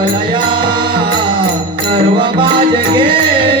मलया सर्व बाजगे.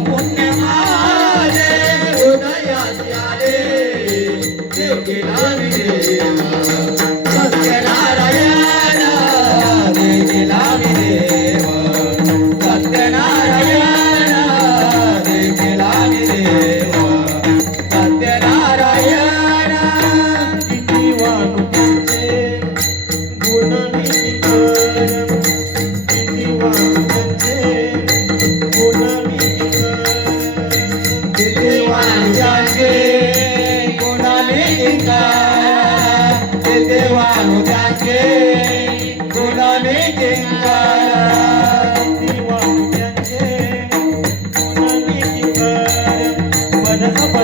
못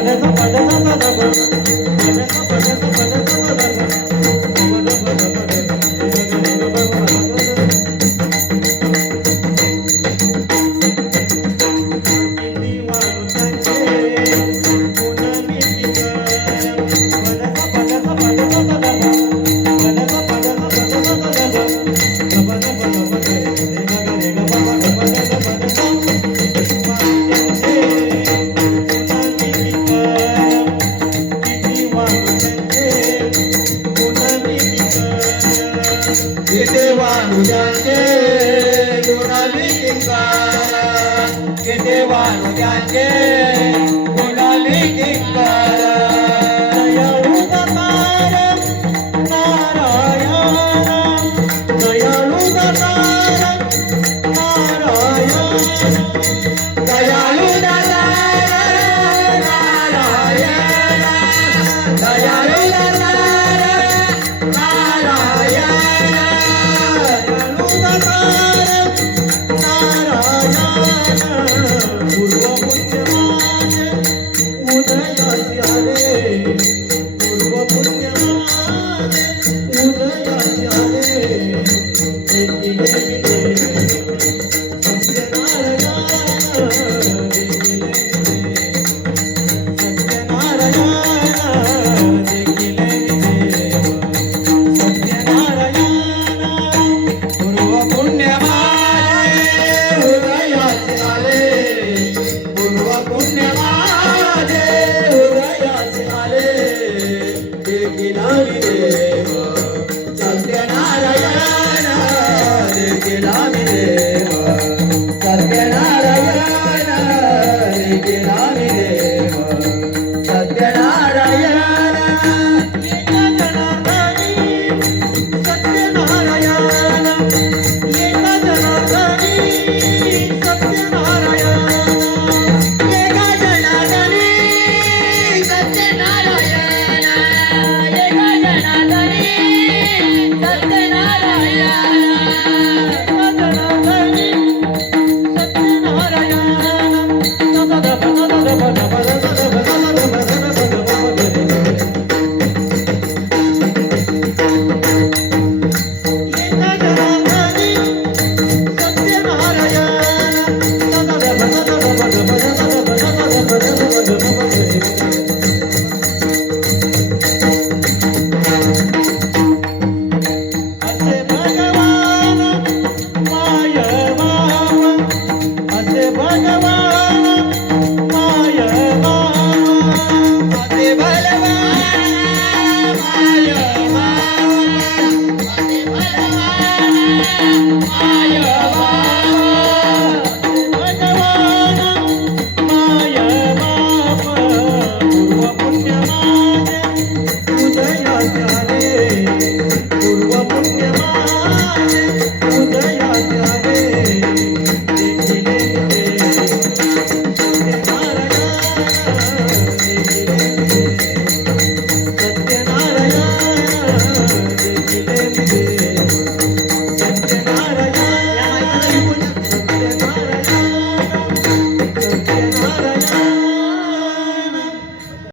பதன பதன